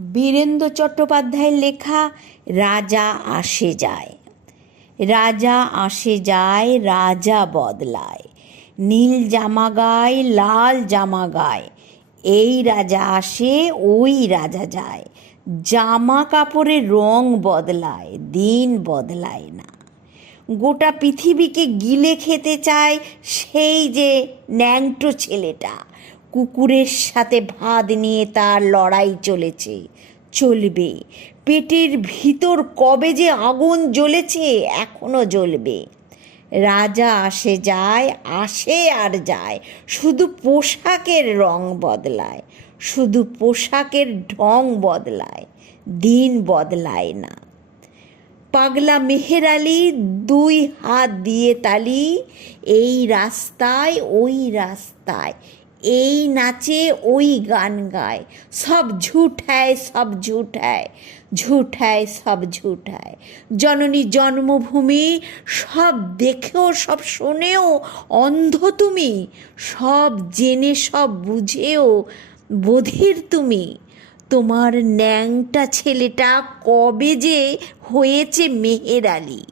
বীরেন্দ্র চট্টোপাধ্যায়ের লেখা রাজা আসে যায় রাজা আসে যায়, রাজা বদলায়। নীল জামা গায়, লাল জামা গায়। এই রাজা আসে, ওই রাজা যায়। জামা কাপড়ের রং বদলায়, দিন বদলায় না। গোটা পৃথিবীকে গিলে খেতে চায় সেই যে ন্যাংটো ছেলেটা। কুকুরের সাথে ভাত নিয়ে তার লড়াই চলেছে। চলবে। পেটের ভিতর কবে যে আগুন জ্বলেছে, এখনও জ্বলবে। রাজা আসে যায়, আসে আর যায়। শুধু পোশাকের রং বদলায়, শুধু পোশাকের ঢং বদলায়, দিন বদলায় না। পাগলা মেহের আলী দুই হাত দিয়ে তালি, এই রাস্তায়, ওই রাস্তায় এই নাচে ওই গান গায়। সব ঝুট হ্যায় সব ঝুট হ্যায় ঝুট হ্যায় সব ঝুট হ্যায় জননী জন্মভূমি, সব দেখেও, সব শোনেও, অন্ধ তুমি, সব জেনে, সব বুঝেও বোধির তুমি। তোমার ন্যাংটা ছেলেটা কবে যে হয়েছে মেহের আলী।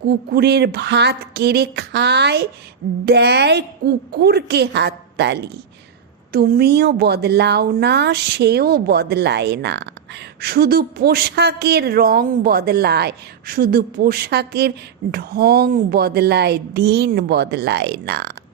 কুকুরের ভাত কেড়ে খায়, দেয় কুকুরকে হাততালি। তুমিও বদলাও না, সেও বদলায় না। শুধু পোশাকের রং বদলায়, শুধু পোশাকের ঢং বদলায়, দিন বদলায় না।